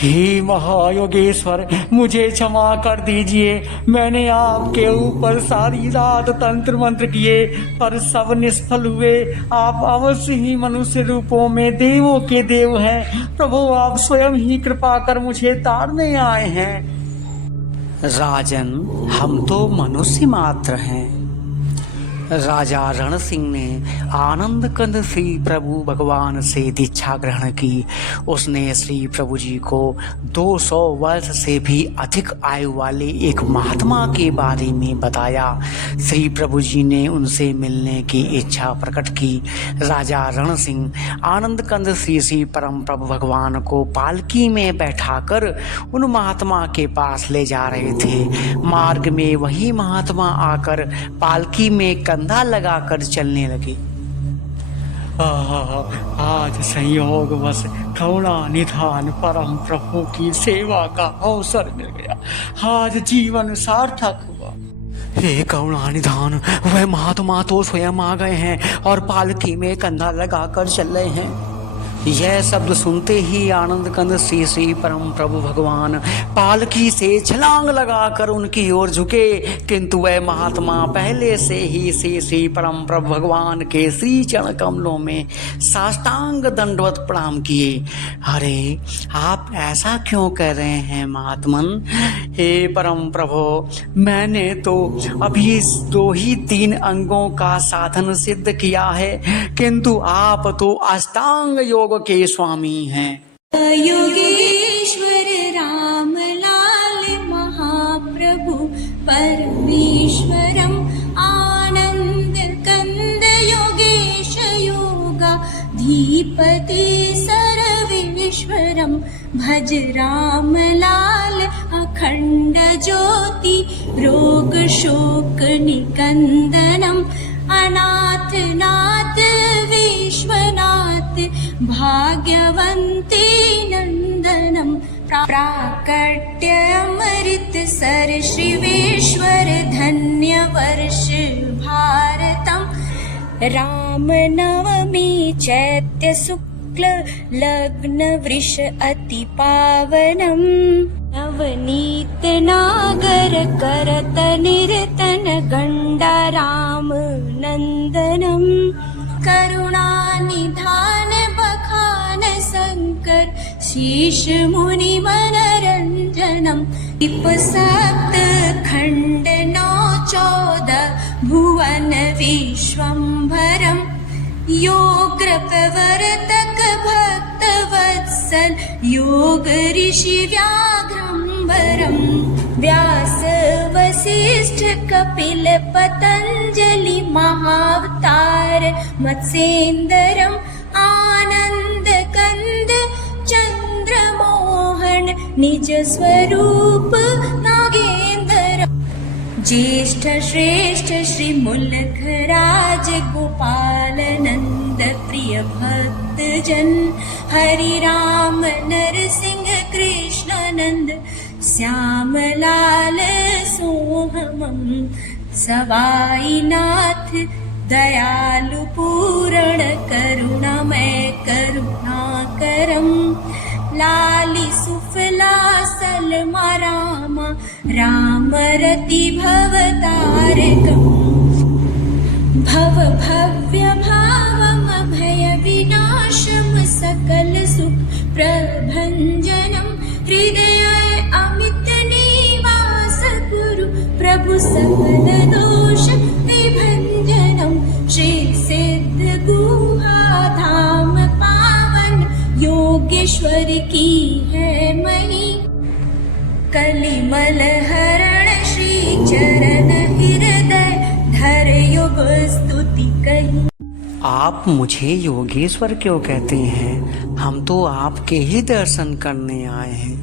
हे महायोगेश्वर, मुझे क्षमा कर दीजिए। मैंने आपके ऊपर सारी रात तंत्र मंत्र किए पर सब निष्फल हुए। आप अवश्य ही मनुष्य रूपों में देवों के देव हैं। प्रभु, आप स्वयं ही कृपा कर मुझे तारने आए हैं। राजन, हम तो मनुष्य मात्र हैं। राजा रणसिंह ने आनंद कंद श्री प्रभु भगवान से दीक्षा ग्रहण की। उसने श्री प्रभु जी को 200 वर्ष से भी अधिक आयु वाले एक महात्मा के बारे में बताया। श्री प्रभु जी ने उनसे मिलने की इच्छा प्रकट की। राजा रणसिंह आनंद कंद श्री परम प्रभु भगवान को पालकी में बैठाकर उन महात्मा के पास ले जा रहे थे। मार्ग में वही महात्मा आकर पालकी में कंधा लगाकर चलने लगे। आज संयोग बस करुणा निधान परम प्रभु की सेवा का अवसर मिल गया। आज जीवन सार्थक हुआ। हे करुणा निधान, वह महात्मा तो स्वयं आ गए हैं और पालकी में कंधा लगाकर चल रहे हैं। यह शब्द सुनते ही आनंद कंद श्री परम प्रभु भगवान पालकी से छलांग लगाकर उनकी ओर झुके, किंतु वह महात्मा पहले से ही श्री परम प्रभु भगवान के श्री चरण कमलों में साष्टांग दंडवत प्रणाम किए। अरे, आप ऐसा क्यों कह रहे हैं महात्मन? हे परम प्रभु, मैंने तो अभी 3 अंगों का साधन सिद्ध किया है, किंतु आप तो अष्टांग योग के स्वामी हैं। योगेश्वर राम लाल महाप्रभु परमेश्वरम आनंद कंद योगेश योगा धीपति सर्वेश्वरम भज राम लाल अखंड ज्योति रोग शोक निकंदनम अनाथ नाथ विश्वनाथ भाग्यवंती नंदनम प्राकट्य अमृत सर श्रीवेश्वर धन्य वर्ष भारतम राम नवमी चैत्य शुक्ल लग्न वृष अति पावनम नवनीत नागर करत निरतन गंडा राम नंदनम करुणा निधान बखान शंकर शीश मुनि मनरंजनम दीप 7 खंड 9 14 भुवन विश्वंभरम योग्र प्रवर्तक भक्त वत्सल योग ऋषि व्याघ्रंबरम व्यास वशिष्ठ कपिल पतंजलि महावतार मत्स्येंद्रम आनंद कंद चंद्रमोहन निज स्वरूप नागेंद्र ज्येष्ठ श्रेष्ठ श्री मुल्क राज गोपाल नंद प्रिय भक्त जन हरि राम नरसिंह कृष्णानंद श्याम लाल सोहमम सवाई नाथ दयालु पूर्ण करुणामय करुणाकरम लाली सुफला सलमा रामा राम रति भवतारकम भव भव्य भावम भय विनाशम सकल सुख प्रभंजनम हृदय अमित निवास गुरु प्रभु सकल दोष विभंजनम श्री सिद्ध गुहा धाम पावन योगेश्वर की है मही कलिमल हरण श्री चरण आप मुझे योगेश्वर क्यों कहते हैं? हम तो आपके ही दर्शन करने आए हैं।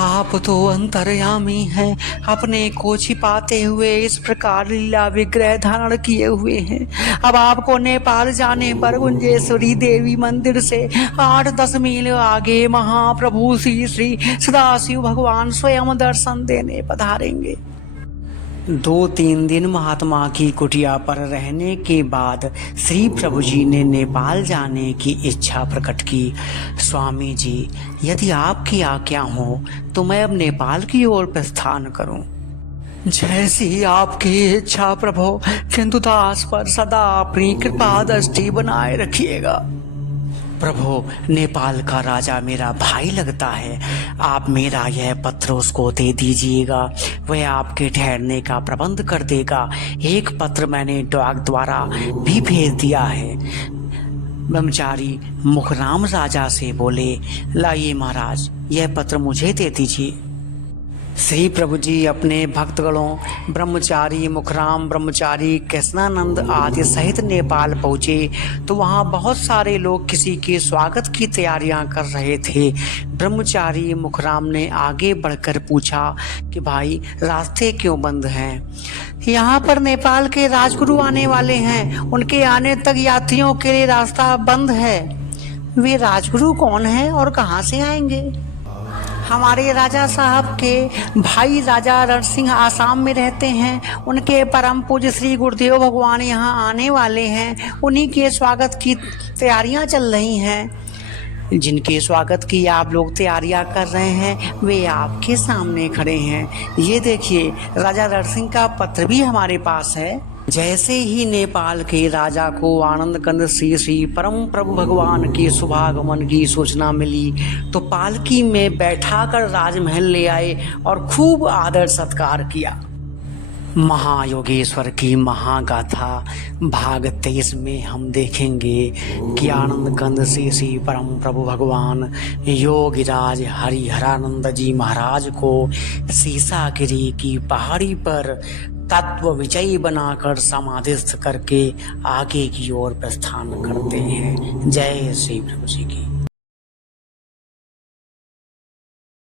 आप तो अंतर्यामी हैं, अपने को छिपाते हुए इस प्रकार लीला विग्रह धारण किए हुए हैं। अब आपको नेपाल जाने पर गुंजेश्वरी देवी मंदिर से 8-10 मील आगे महाप्रभु श्री श्री सदाशिव भगवान स्वयं दर्शन देने पधारेंगे। 2-3 दिन महात्मा की कुटिया पर रहने के बाद श्री प्रभु जी ने नेपाल जाने की इच्छा प्रकट की। स्वामी जी, यदि आपकी आज्ञा हो तो मैं अब नेपाल की ओर प्रस्थान करूं। जैसी आपकी इच्छा प्रभु, किंतु दास पर सदा अपनी कृपा दृष्टि बनाए रखिएगा। प्रभु, नेपाल का राजा मेरा भाई लगता है, आप मेरा यह पत्र उसको दे दीजिएगा, वह आपके ठहरने का प्रबंध कर देगा। एक पत्र मैंने डाक द्वारा भी भेज दिया है। ब्रह्मचारी मुखराम राजा से बोले, लाइए महाराज, यह पत्र मुझे दे दीजिए। श्री प्रभु जी अपने भक्तगणों ब्रह्मचारी मुखराम, ब्रह्मचारी कृष्णानंद आदि सहित नेपाल पहुँचे तो वहाँ बहुत सारे लोग किसी के स्वागत की तैयारियां कर रहे थे। ब्रह्मचारी मुखराम ने आगे बढ़कर पूछा कि भाई, रास्ते क्यों बंद हैं? यहाँ पर नेपाल के राजगुरु आने वाले हैं, उनके आने तक यात्रियों के लिए रास्ता बंद है। वे राजगुरु कौन हैं और कहाँ से आएंगे? हमारे राजा साहब के भाई राजा रण सिंह आसाम में रहते हैं, उनके परम पूज्य श्री गुरुदेव भगवान यहाँ आने वाले हैं, उन्हीं के स्वागत की तैयारियां चल रही हैं। जिनके स्वागत की आप लोग तैयारियां कर रहे हैं वे आपके सामने खड़े हैं। ये देखिए, राजा रण सिंह का पत्र भी हमारे पास है। जैसे ही नेपाल के राजा को आनंद कंद श्री श्री परम प्रभु भगवान के शुभागमन की सूचना मिली तो पालकी में बैठाकर राजमहल ले आए और खूब आदर सत्कार किया। महायोगेश्वर की महागाथा भाग 23 में हम देखेंगे कि आनंद कंद श्री श्री परम प्रभु भगवान योगिराज हरिहरानंद जी महाराज को सीसागिरी की पहाड़ी पर तत्व विजयी बनाकर समाधिस्थ करके आगे की ओर प्रस्थान करते हैं। जय श्री प्रभु जी की।